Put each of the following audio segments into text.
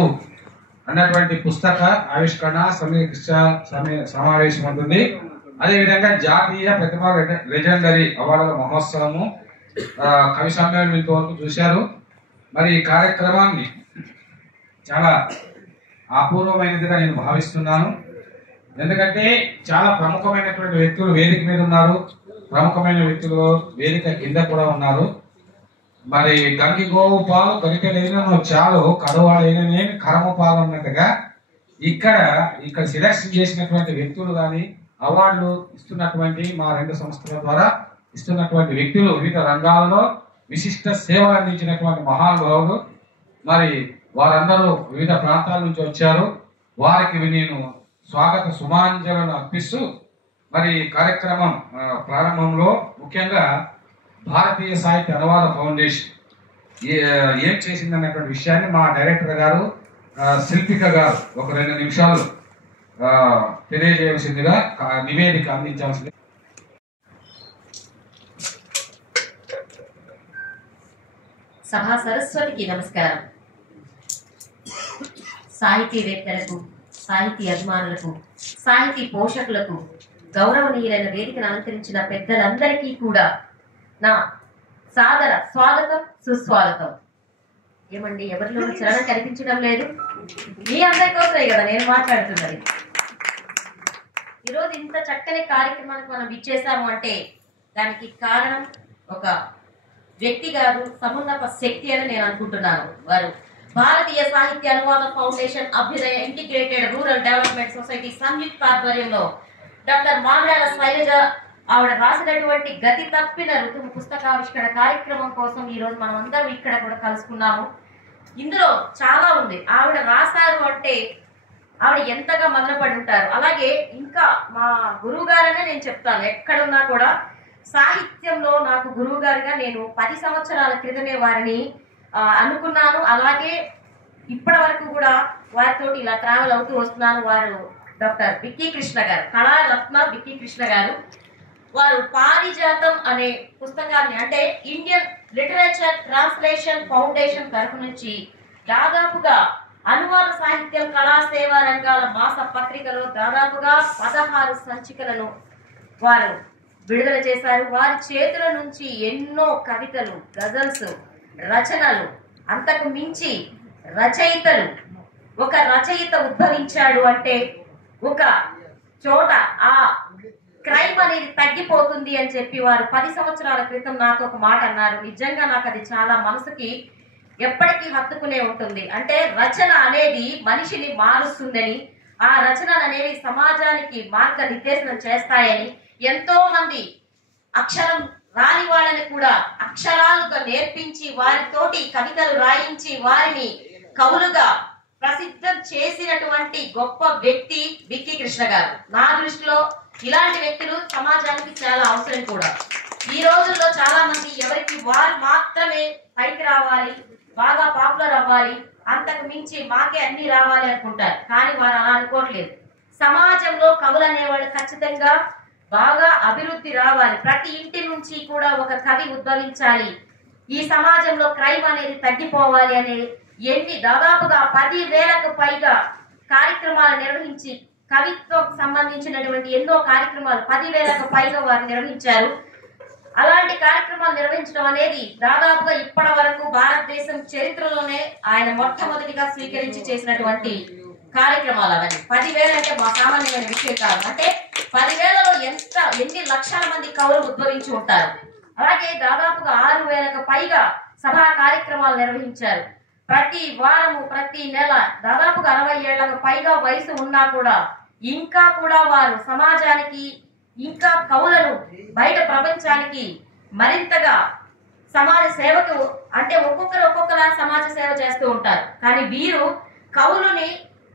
వస్తు అన్నటువంటి పుస్తక ఆవిష్కరణ సమావేశం ఉంటుంది. అదేవిధంగా జాతీయ ప్రతిభ లెజెండరీ అవార్డుల మహోత్సవము కవి సమ్మేళనం ఇంతవరకు చూశారు. మరి ఈ కార్యక్రమాన్ని చాలా అపూర్వమైనదిగా నేను భావిస్తున్నాను. ఎందుకంటే చాలా ప్రముఖమైనటువంటి వ్యక్తులు వేదిక మీద ఉన్నారు, ప్రముఖమైన వ్యక్తులు వేదిక కింద కూడా ఉన్నారు. మరి గంగి గోవు పాలు గరిటెలైన చాలు కడవాడైననే కరము పాలు అన్నట్టుగా ఇక్కడ సెలెక్షన్ చేసినటువంటి వ్యక్తులు కానీ అవార్డులు ఇస్తున్నటువంటి మా రెండు సంస్థల ద్వారా ఇస్తున్నటువంటి వ్యక్తులు వివిధ రంగాలలో విశిష్ట సేవలు అందించినటువంటి మహానుభావులు. మరి వారందరూ వివిధ ప్రాంతాల నుంచి వచ్చారు. వారికి నేను స్వాగత సుమాంజలను అర్పిస్తూ మరి కార్యక్రమం ప్రారంభంలో ముఖ్యంగా భారతీయ సాహిత్య అనువాద ఫౌండేషన్ ఏం చేసిందన్నటువంటి విషయాన్ని మా డైరెక్టర్ గారు శిల్పిక గారు ఒక 2 నిమిషాలు తెలియజేయవలసిందిగా నివేదిక అందించాల్సింది. సభా సరస్వతికి నమస్కారం. సాహితీవేత్తలకు, సాహితీ అభిమానులకు, సాహితీ పోషకులకు, గౌరవనీయులైన వేదికను అలంకరించిన పెద్దలందరికీ కూడా నా సాదర స్వాగతం, సుస్వాగతం. ఏమండి, ఎవరిలో చలనం కనిపించడం లేదు? మీ అందరి కోసమే కదా నేను మాట్లాడుతున్నది. ఈరోజు ఇంత చక్కని కార్యక్రమానికి మనం ఇచ్చేసాము అంటే దానికి కారణం ఒక వ్యక్తి కాదు, సమున్నత శక్తి అని నేను అనుకుంటున్నాను. వారు భారతీయ సాహిత్య అనువాద ఫౌండేషన్ అభ్యుదయ ఇంటిగ్రేటెడ్ రూరల్ డెవలప్మెంట్ సొసైటీ సంయుక్త ఆధ్వర్యంలో డాక్టర్ మామిడాల శైలజ ఆవిడ రాసినటువంటి గతి తప్పిన ఋతువు పుస్తకావిష్కరణ కార్యక్రమం కోసం ఈ రోజు మనం అందరం ఇక్కడ కూడా కలుసుకున్నాము. ఇందులో చాలా ఉంది. ఆవిడ రాశారు అంటే ఆవిడ ఎంతగా మొదలుపడి ఉంటారు. అలాగే ఇంకా మా గురువు గారనే నేను చెప్తాను. ఎక్కడున్నా కూడా సాహిత్యంలో నాకు గురువు గారిగా నేను 10 సంవత్సరాల క్రితమే వారిని అనుకున్నాను. అలాగే ఇప్పటి వరకు కూడా వారితో ఇలా ట్రావెల్ అవుతూ వస్తున్నాను. వారు డాక్టర్ బిక్కీ కృష్ణ గారు, కళారత్న బిక్కీ కృష్ణ గారు. వారు పారిజాతం అనే పుస్తకాన్ని, అంటే ఇండియన్ లిటరేచర్ ట్రాన్స్లేషన్ ఫౌండేషన్ తరఫు నుంచి దాదాపుగా అనువాద సాహిత్యం కళా సేవా రంగాల మాస పత్రికలో దాదాపుగా 16 సంచికలను వారు విడుదల చేశారు. వారి చేతుల నుంచి ఎన్నో కవితలు, గజల్స్, రచనలు, అంతకు మించి రచయితలు. ఒక రచయిత ఉద్భవించాడు అంటే ఒక చోట ఆ క్రైమ్ అనేది తగ్గిపోతుంది అని చెప్పి వారు 10 సంవత్సరాల క్రితం నాతో ఒక మాట అన్నారు. నిజంగా నాకు అది చాలా మనసుకి ఎప్పటికీ హత్తుకునే ఉంటుంది. అంటే రచన అనేది మనిషిని మారుస్తుందని, ఆ రచనలు అనేవి సమాజానికి మార్గనిర్దేశనం చేస్తాయని, ఎంతో మంది అక్షరం రాని వాళ్ళని కూడా అక్షరాలుగా నేర్పించి వారితోటి కవితలు రాయించి వారిని కవులుగా ప్రసిద్ధం చేసినటువంటి గొప్ప వ్యక్తి బిక్కీ కృష్ణ గారు. నా దృష్టిలో ఇలాంటి వ్యక్తులు సమాజానికి చాలా అవసరం కూడా. ఈ రోజుల్లో చాలా మంది ఎవరికి వారు మాత్రమే పైకి రావాలి, బాగా పాపులర్ అవ్వాలి, అంతకు మించి మాకే అన్ని రావాలి అనుకుంటారు. కానీ వారు అలా అనుకోవట్లేదు. సమాజంలో కవులు అనేవాళ్ళు ఖచ్చితంగా బాగా అభివృద్ధి రావాలి. ప్రతి ఇంటి నుంచి కూడా ఒక కవి ఉద్భవించాలి. ఈ సమాజంలో క్రైమ్ అనేది తగ్గిపోవాలి అనే దాదాపుగా 10,000కు పైగా కార్యక్రమాలు నిర్వహించి కవిత్వం సంబంధించినటువంటి ఎన్నో కార్యక్రమాలు 10,000కు పైగా వారు నిర్వహించారు. అలాంటి కార్యక్రమాలు నిర్వహించడం అనేది దాదాపుగా ఇప్పటి వరకు భారతదేశం చరిత్రలోనే ఆయన మొట్టమొదటిగా స్వీకరించి చేసినటువంటి కార్యక్రమాలు అవన్నీ. 10,000 అంటే మా సామాన్యమైన విషయం కాదు. అంటే 10,000లో ఎన్ని లక్షల మంది కవులు ఉద్భవించి ఉంటారు. అలాగే దాదాపుగా 6,000కు పైగా సభా కార్యక్రమాలు నిర్వహించారు. ప్రతి వారము, ప్రతి నెల దాదాపుగా 60 ఏళ్లకు పైగా వయసు ఉన్నా కూడా ఇంకా కూడా వారు సమాజానికి, ఇంకా కవులను బయట ప్రపంచానికి మరింతగా సమాజ సేవకు, అంటే ఒక్కొక్కరు ఒక్కొక్కలా సమాజ సేవ చేస్తూ ఉంటారు. కానీ వీరు కవులని,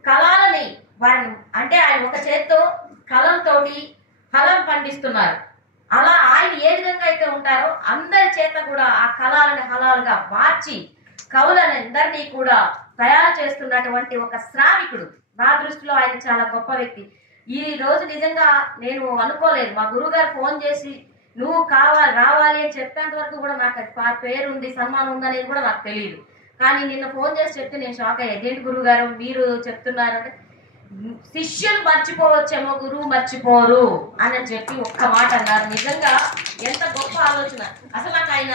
కళలని వారిని, అంటే ఆయన ఒక చేత్తో కలంతోటి ఫలం పండిస్తున్నారు. అలా ఆయన ఏ విధంగా అయితే ఉంటారో అందరి చేత కూడా ఆ కళాలని హలాలుగా మార్చి కవులందరినీ కూడా తయారు చేస్తున్నటువంటి ఒక శ్రామికుడు. నా దృష్టిలో ఆయన చాలా గొప్ప వ్యక్తి. ఈ రోజు నిజంగా నేను అనుకోలేదు. మా గురువుగారు ఫోన్ చేసి నువ్వు రావాలి అని చెప్పేంత వరకు కూడా నాకు పేరు ఉంది, సన్మానం ఉంది అనేది కూడా నాకు తెలియదు. కానీ నిన్న ఫోన్ చేసి చెప్తే నేను షాక్ అయ్యా. ఏంటి గురువు గారు మీరు చెప్తున్నారంటే, శిష్యులు మర్చిపోవచ్చేమో గురువు మర్చిపోరు అని చెప్పి ఒక్క మాట అన్నారు. నిజంగా ఎంత గొప్ప ఆలోచన. అసలు నాకు ఆయన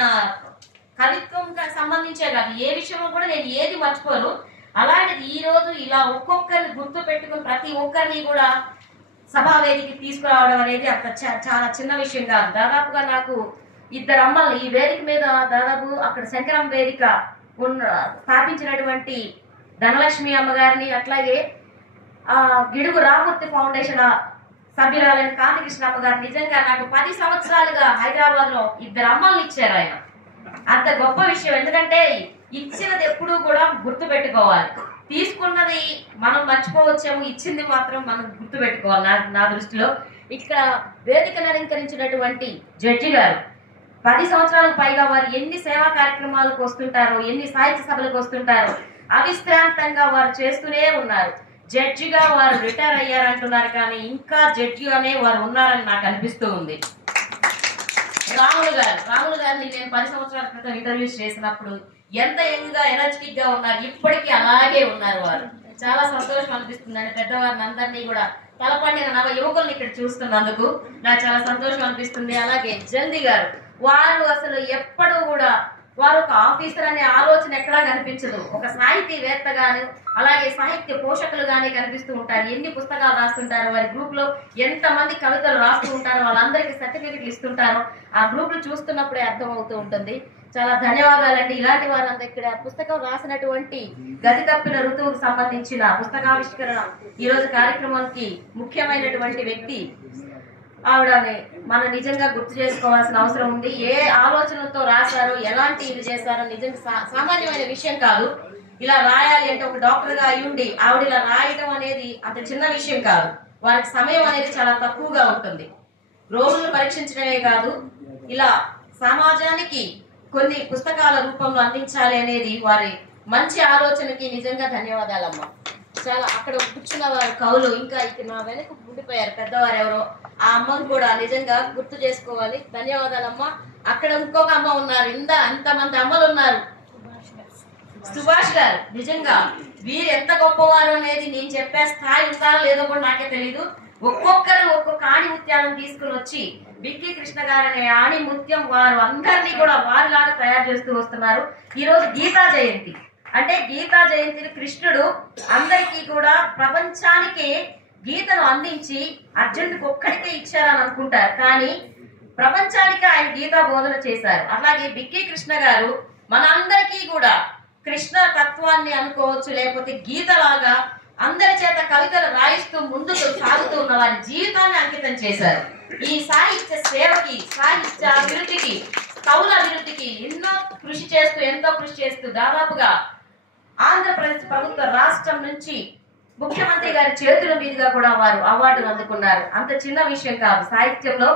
కవిత్వం సంబంధించే కాదు, ఏ విషయంలో కూడా నేను ఏది మర్చిపోను. అలాంటిది ఈ రోజు ఇలా ఒక్కొక్కరిని గుర్తు పెట్టుకుని ప్రతి ఒక్కరిని కూడా సభావేదికి తీసుకురావడం అనేది అంత చాలా చిన్న విషయం కాదు. దాదాపుగా నాకు 2 అమ్మలు ఈ వేదిక మీద, దాదాపు అక్కడ శంకరం వేదిక స్థాపించినటువంటి ధనలక్ష్మి అమ్మగారిని, అట్లాగే గిడుగు రామూర్తి ఫౌండేషన్ సభ్యురాలైన కాంతికృష్ణ అమ్మగారు నిజంగా నాకు 10 సంవత్సరాలుగా హైదరాబాద్ లో 2 అమ్మల్ని ఇచ్చారు ఆయన. అంత గొప్ప విషయం. ఎందుకంటే ఇచ్చినది ఎప్పుడూ కూడా గుర్తు పెట్టుకోవాలి. తీసుకున్నది మనం మర్చిపోవచ్చేమో, ఇచ్చింది మాత్రం మనం గుర్తు పెట్టుకోవాలి. నా దృష్టిలో ఇక్కడ వేదికను అలంకరించినటువంటి జడ్జి గారు 10 సంవత్సరాలకు పైగా వారు ఎన్ని సేవా కార్యక్రమాలకు వస్తుంటారో, ఎన్ని సాహిత్య సభలకు వస్తుంటారో అవిశ్రాంతంగా వారు చేస్తూనే ఉన్నారు. జడ్జిగా వారు రిటైర్ అయ్యారంటున్నారు, కానీ ఇంకా జడ్జిగానే వారు ఉన్నారని నాకు అనిపిస్తూ ఉంది. రాములు గారిని నేను 10 సంవత్సరాల క్రితం ఇంటర్వ్యూస్ చేసినప్పుడు ఎంత యంగ్గా ఎనర్జెటిక్ గా ఉన్నారు, ఇప్పటికీ అలాగే ఉన్నారు. వారు చాలా సంతోషం అనిపిస్తుందండి. పెద్దవారిని అందరినీ కూడా తలపండిన నవ యువకుల్ని ఇక్కడ చూస్తున్నందుకు నాకు చాలా సంతోషం అనిపిస్తుంది. అలాగే జల్ది గారు, వారు అసలు ఎప్పుడూ కూడా వారు ఒక ఆఫీసర్ అనే ఆలోచన ఎక్కడా కనిపించదు. ఒక సాహితీవేత్త గాను, అలాగే సాహిత్య పోషకులు గానీ కనిపిస్తూ ఉంటారు. ఎన్ని పుస్తకాలు రాస్తుంటారు, వారి గ్రూప్ లో ఎంత మంది కవితలు రాస్తూ ఉంటారు, వాళ్ళందరికీ సర్టిఫికెట్లు ఇస్తుంటారు. ఆ గ్రూప్ లు చూస్తున్నప్పుడే అర్థం అవుతూ ఉంటుంది. చాలా ధన్యవాదాలండి. ఇలాంటి వారంతా ఇక్కడ పుస్తకం రాసినటువంటి గతి తప్పిన ఋతువుకు సంబంధించిన పుస్తకావిష్కరణ ఈ రోజు కార్యక్రమానికి ముఖ్యమైనటువంటి వ్యక్తి ఆవిడని మనం నిజంగా గుర్తు చేసుకోవాల్సిన అవసరం ఉంది. ఏ ఆలోచనలతో రాశారో, ఎలాంటి ఇది చేశారో నిజంగా సామాన్యమైన విషయం కాదు. ఇలా రాయాలి అంటే ఒక డాక్టర్ గా అయ్యుండి ఆవిడ ఇలా రాయటం అనేది అంత చిన్న విషయం కాదు. వారికి సమయం అనేది చాలా తక్కువగా ఉంటుంది. రోగులను పరీక్షించడమే కాదు, ఇలా సమాజానికి కొన్ని పుస్తకాల రూపంలో అందించాలి అనేది వారి మంచి ఆలోచనకి నిజంగా ధన్యవాదాలమ్మా. చాలా అక్కడ కూర్చున్న వారు కవులు, ఇంకా ఇక్కడ నా వెనక ఉండిపోయారు పెద్దవారు ఎవరో, ఆ అమ్మను కూడా నిజంగా గుర్తు చేసుకోవాలి. ధన్యవాదాలమ్మా. అక్కడ ఇంకొక అమ్మ ఉన్నారు, అంతమంది అమ్మలు ఉన్నారు. సుభాష్ గారు నిజంగా వీరు ఎంత గొప్పవారు అనేది నేను చెప్పే స్థాయి ఉందా లేదో కూడా నాకే తెలీదు. ఒక్కొక్కరు ఒక్కొక్క ఆణి ముత్యాలను తీసుకుని వచ్చి బిక్కి కృష్ణ గారు అనే ఆణి ముత్యం వారు అందరినీ కూడా వారిలాగా తయారు చేస్తూ వస్తున్నారు. ఈ రోజు గీతా జయంతి. అంటే గీతా జయంతిని కృష్ణుడు అందరికీ కూడా ప్రపంచానికి గీతను అందించి అర్జునుడికి ఒక్కడికే ఇచ్చారని అనుకుంటారు, కానీ ప్రపంచానికి ఆయన గీతా బోధన చేశారు. అలాగే బిక్కి కృష్ణ గారు మనందరికీ కూడా కృష్ణ తత్వాన్ని అనుకోవచ్చు, లేకపోతే గీతలాగా అందరి చేత కవితలు రాయిస్తూ ముందుకు సాగుతూ ఉన్న వారి జీవితాన్ని అంకితం చేశారు. ఈ సాహిత్య సేవకి, సాహిత్య అభివృద్ధికి, కవుల అభివృద్ధికి ఎంతో కృషి చేస్తూ దాదాపుగా ఆంధ్రప్రదేశ్ ప్రభుత్వ రాష్ట్రం నుంచి ముఖ్యమంత్రి గారి చేతుల మీదుగా కూడా వారు అవార్డులు అందుకున్నారు. అంత చిన్న విషయం కాదు. సాహిత్యంలో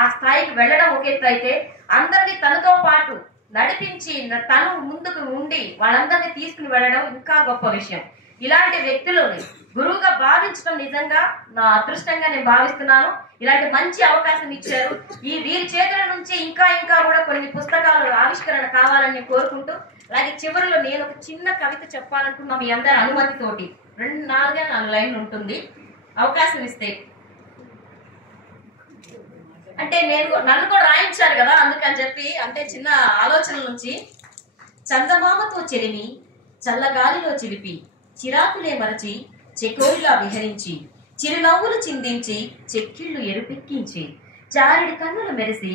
ఆ స్థాయికి వెళ్ళడం ఒక ఎత్తు అయితే, అందరినీ తనతో పాటు నడిపించి తను ముందుకు ఉండి వాళ్ళందరినీ తీసుకుని వెళ్ళడం ఇంకా గొప్ప విషయం. ఇలాంటి వ్యక్తులని గురువుగా భావించడం నిజంగా నా అదృష్టంగా నేను భావిస్తున్నాను. ఇలాంటి మంచి అవకాశం ఇచ్చారు. వీరి చేతుల నుంచి ఇంకా కూడా కొన్ని పుస్తకాలు ఆవిష్కరణ కావాలని కోరుకుంటూ, అలాగే చివరిలో నేను ఒక చిన్న కవిత చెప్పాలనుకున్నా మీ అందరి అనుమతితోటి. 4 లైన్లు ఉంటుంది, అవకాశం ఇస్తే. అంటే నన్ను కూడా రాయించారు కదా, అందుకని చెప్పి అంటే చిన్న ఆలోచన నుంచి. చందమామతో చెలిమి చల్లగాలిలో చిలిపి, చిరాకులే మరచి చెకోరిలా విహరించి, చిరునవ్వులు చిందించి చెక్కిళ్ళు ఎరుపెక్కించి, చారిడి కన్నులు మెరిసి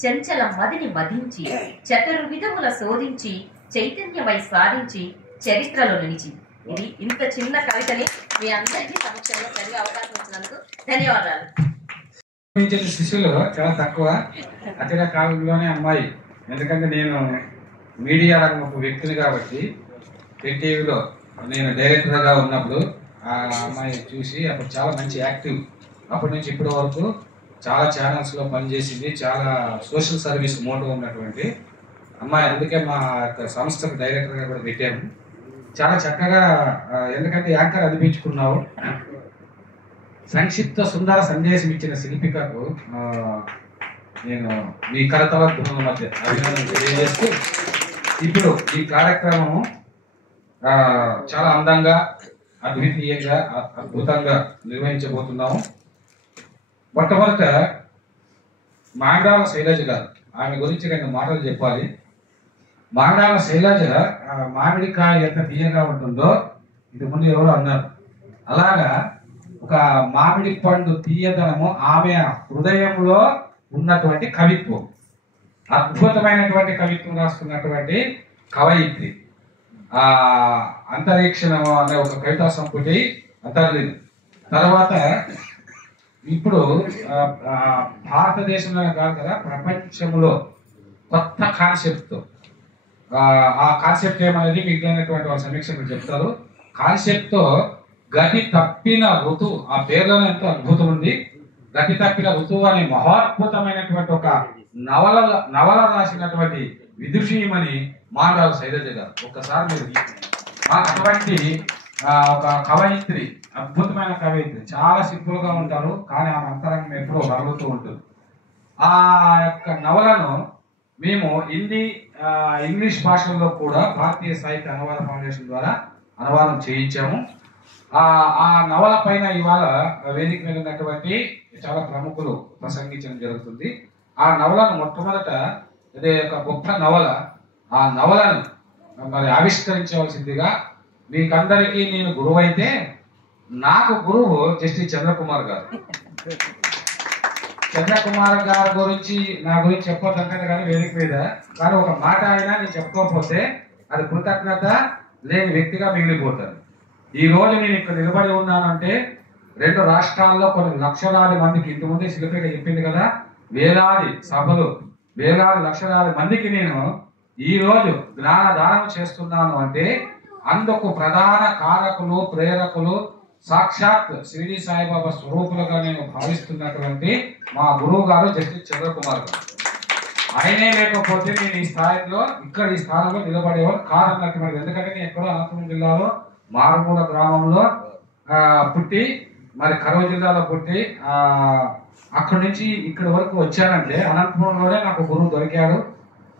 చంచల మదిని మదించి, చతుర్విధముల శోధించి చైతన్యమై సాధించి చరిత్రలో నిలిచి. ఇది ఇంత చిన్న కవితని మీ అందరికీ సమక్షంలో చదివే అవకాశం వచ్చినందుకు ధన్యవాదాలు. శిష్యులు చాలా తక్కువ, అతిగా కాలంలోనే అమ్మాయి. ఎందుకంటే నేను మీడియా రంగం వ్యక్తిని కాబట్టి టీవీలో నేను డైరెక్టర్గా ఉన్నప్పుడు ఆ అమ్మాయి చూసి అప్పుడు చాలా మంచి యాక్టివ్. అప్పటి నుంచి ఇప్పటి వరకు చాలా ఛానల్స్లో పనిచేసింది, చాలా సోషల్ సర్వీస్ మోటో ఉన్నటువంటి అమ్మాయి. అందుకే మా సంస్థకు డైరెక్టర్గా కూడా పెట్టాము. చాలా చక్కగా, ఎందుకంటే యాంకర్ అనిపించుకున్నావు. సంక్షిప్త సుందర సందేశం ఇచ్చిన శిల్పికకు నేను మీ కరతల మధ్య అభినందనలు తెలియజేస్తూ ఇప్పుడు ఈ కార్యక్రమం చాలా అందంగా, అద్వితీయంగా, అద్భుతంగా నిర్వహించబోతున్నాము. మొట్టమొదట మామిడాల శైలజ గారు, ఆమె గురించి 2 మాటలు చెప్పాలి. మామిడాల శైలజ మామిడికాయ ఎంత తీయగా ఉంటుందో ఇది ముందు ఎవరో అన్నారు, అలాగా ఒక మామిడి పండు తీయదనము ఆమె హృదయంలో ఉన్నటువంటి కవిత్వం, అద్భుతమైనటువంటి కవిత్వం రాస్తున్నటువంటి కవయిత్రి. అంతరిక్షణం అనే ఒక కవితా సంపుటి అంతర్లేదు. తర్వాత ఇప్పుడు భారతదేశంలో కాదు కదా, ప్రపంచంలో కొత్త కాన్సెప్ట్తో, ఆ కాన్సెప్ట్ ఏమనేది మిగిలినటువంటి వాళ్ళ సమీక్షకులు చెప్తారు. కాన్సెప్ట్తో గతి తప్పిన ఋతువు, ఆ పేర్లోనే ఎంతో అద్భుతం ఉంది. గతి తప్పిన ఋతువు అనే మహోద్భుతమైనటువంటి ఒక నవల రాసినటువంటి విదుషీమణి మాండాల శైలజ గారు. ఒక్కసారి మీరు అటువంటి ఒక కవయిత్రి, అద్భుతమైన కవయిత్రి, చాలా సింపుల్ గా ఉంటారు కానీ ఆమె అంతరంగం ఎప్పుడో రగులుతూ ఉంటుంది. ఆ యొక్క నవలను మేము హిందీ, ఇంగ్లీష్ భాషల్లో కూడా భారతీయ సాహిత్య అనువాద ఫౌండేషన్ ద్వారా అనువాదం చేయించాము. ఆ నవల పైన ఇవాళ వేదిక మీద ఉన్నటువంటి చాలా ప్రముఖులు ప్రసంగించడం జరుగుతుంది. ఆ నవలను మొట్టమొదట, ఇదే ఒక గొప్ప నవల, ఆ నవలను మరి ఆవిష్కరించవలసిందిగా మీకందరికీ నేను గురువు అయితే, నాకు గురువు జస్టిస్ చంద్రకుమార్ గారు. చంద్రకుమార్ గారి గురించి నా గురించి చెప్పొద్దంటే కానీ వేదిక మీద, కానీ ఒక మాట అయినా నేను చెప్పుకోకపోతే అది కృతజ్ఞత లేని వ్యక్తిగా మిగిలిపోతాను. ఈ రోజు నేను ఇక్కడ నిలబడి ఉన్నానంటే 2 రాష్ట్రాల్లో కొన్ని లక్షలాది మందికి, ఇంటి ముందే శిల్పిగా చెప్పింది కదా, వేలాది సభలు, వేలాది లక్షలాది మందికి నేను ఈ రోజు జ్ఞానదానం చేస్తున్నాను అంటే అందుకు ప్రధాన కారకులు, ప్రేరకులు సాక్షాత్ షిరిడి సాయిబాబా స్వరూపులుగా నేను భావిస్తున్నటువంటి మా గురువు గారు జస్టిస్ చంద్రకుమార్ గారు. ఆయనే లేకపోతే నేను ఈ స్థాయిలో, ఇక్కడ ఈ స్థానంలో నిలబడేవాడు కాదన్నటువంటి. ఎందుకంటే నేను ఎక్కడో అనంతపురం జిల్లాలో మారుమూల గ్రామంలో పుట్టి, మరి కరవ జిల్లాలో పుట్టి అక్కడి నుంచి ఇక్కడి వరకు వచ్చానంటే అనంతపురంలోనే నాకు గురువు దొరికాడు.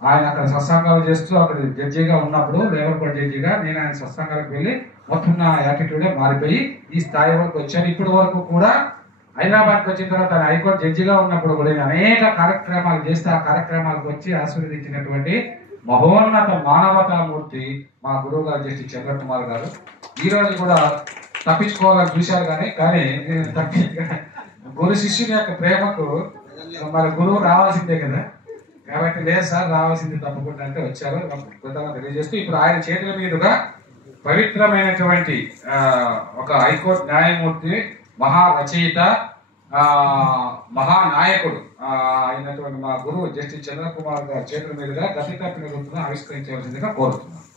ఆయన అక్కడ సత్సంగాలు చేస్తూ అక్కడ జడ్జిగా ఉన్నప్పుడు, లేబర్ కోర్ట్ జడ్జిగా, నేను ఆయన సత్సంగాలకు వెళ్ళి మొత్తం నా యాటిట్యూడే మారిపోయి ఈ స్థాయి వరకు వచ్చాను. ఇప్పటి వరకు కూడా హైదరాబాద్కి వచ్చిన తర్వాత ఆయన హైకోర్టు జడ్జిగా ఉన్నప్పుడు కూడా నేను అనేక కార్యక్రమాలు చేస్తే ఆ కార్యక్రమాలకు వచ్చి ఆశీర్వదించినటువంటి మహోన్నత మానవతామూర్తి మా గురువు గారు జస్టిస్ చంద్రకుమార్ గారు. ఈ రోజు కూడా తప్పించుకోవాలని చూశారు కానీ గురు శిష్యుని యొక్క ప్రేమకు మరి గురువు రావాల్సిందే కదా, కాబట్టి లేదు సార్ రావాల్సింది తప్పకుండా అంటే వచ్చారు. కృతజ్ఞతలు తెలియజేస్తూ ఇప్పుడు ఆయన చేతుల మీదుగా పవిత్రమైనటువంటి ఒక హైకోర్టు న్యాయమూర్తి, మహా రచయిత, మహానాయకుడు అయినటువంటి మా గురువు జస్టిస్ చంద్రకుమార్ గారి చేతుల మీదుగా గతి తప్పిన ఋతువును ఆవిష్కరించవలసిందిగా కోరుతున్నాను.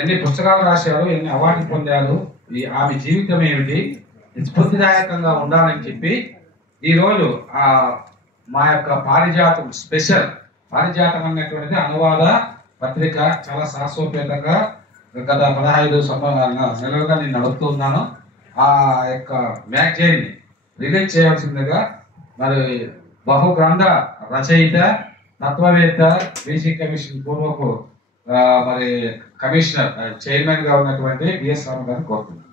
ఎన్ని పుస్తకాలు రాశారు, ఎన్ని అవార్డులు పొందారు, ఆమె జీవితం ఏమిటి, స్ఫూర్తిదాయకంగా ఉండాలని చెప్పి ఈరోజు మా యొక్క పారిజాతం స్పెషల్, పారిజాతం అన్నటువంటిది అనువాద పత్రిక, చాలా శాస్త్రోపేతంగా గత 15 నెలలుగా నేను నడుపుతున్నాను. ఆ యొక్క మ్యాగజైన్ రిలీజ్ చేయవలసిందిగా మరి బహుగ్రంథ రచయిత, తత్వవేత్త, బీసీ కమిషన్ పూర్వపు మరి కమిషనర్, చైర్మన్ గా ఉన్నటువంటి బిఎస్ రావు గారిని కోరుతున్నాను.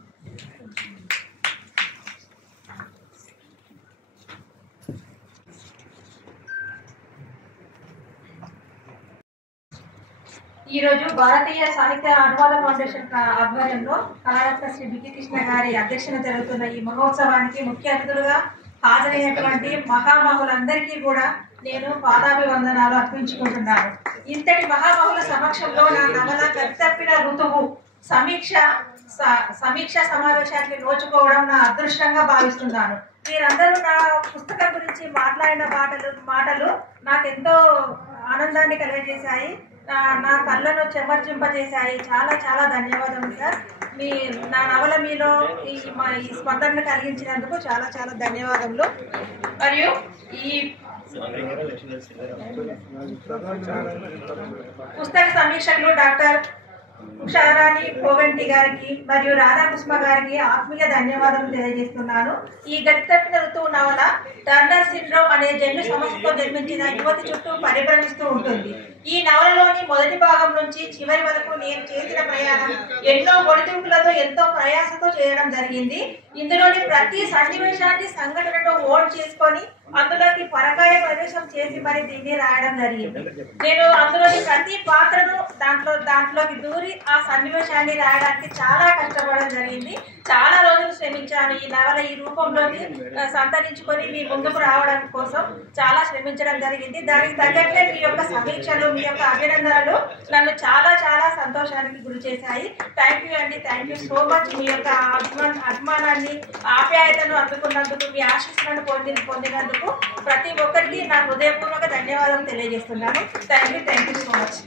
ఈ రోజు భారతీయ సాహిత్య అనువాద ఫౌండేషన్ ఆధ్వర్యంలో కళారత్న శ్రీ బికి కృష్ణ గారి అధ్యక్షన జరుగుతున్న ఈ మహోత్సవానికి ముఖ్య అతిథులుగా హాజరైనటువంటి మహామహులందరికీ కూడా నేను పాదాభివందనాలు అర్పించుకుంటున్నాను. ఇంతటి మహామహుల సమక్షంలో నా నవల గతి తప్పిన ఋతువు సమీక్ష సమావేశానికి నోచుకోవడం నా అదృష్టంగా భావిస్తున్నాను. మీరందరూ నా పుస్తకం గురించి మాట్లాడిన మాటలు నాకెంతో ఆనందాన్ని కలిగజేశాయి, నా కళ్ళను చెమర్చింపజేశాయి. చాలా చాలా ధన్యవాదములు సార్. నా నవల మీలో ఈ స్పందనను కలిగించినందుకు చాలా చాలా ధన్యవాదములు. మరియు ఈ పుస్తక సమీక్షకులు డాక్టర్ ఉషారాణి కోవెంటి గారికి మరియు రాధాకృష్ణ గారికి ఆత్మీయ ధన్యవాదాలు తెలియజేస్తున్నాను. ఈ గతి తప్పిన ఋతువు నవల టర్నర్ సిండ్రోమ్ అనే జన్యు సమస్యతో జన్మించిన యువతి చుట్టూ పరిభ్రమిస్తూ ఉంటుంది. ఈ నవలలోని మొదటి భాగం నుంచి చివరి వరకు నేను చేసిన ప్రయాణం ఎన్నో ఒడిదుడుకులతో ఎంతో ప్రయాసతో చేయడం జరిగింది. ఇందులోని ప్రతి సన్నివేశాన్ని సంఘటనను ఓన్ చేసుకొని అందులోకి పరకాయ ప్రవేశం చేసి మరి దీన్ని రాయడం జరిగింది. నేను అందులోని ప్రతి పాత్రను దాంట్లోకి దూరి ఆ సన్నివేశాన్ని రాయడానికి చాలా కష్టపడడం జరిగింది. చాలా రోజులు శ్రమించాను. ఈ నవల ఈ రూపంలోకి సంతరించుకొని మీ ముందుకు రావడం కోసం చాలా శ్రమించడం జరిగింది. దానికి తగ్గట్లే మీ యొక్క సమీక్షలు, మీ యొక్క అభినందనలు నన్ను చాలా చాలా సంతోషానికి గురి చేశాయి. థ్యాంక్ యూ అండి. Thank you so much. మీ యొక్క అభిమానాన్ని, ఆప్యాయతను అందుకున్నందుకు, మీ ఆశీస్సులను పొందినందుకు ప్రతి ఒక్కరికి నా హృదయపూర్వక ధన్యవాదాలు తెలియజేస్తున్నాను. Thank you so much.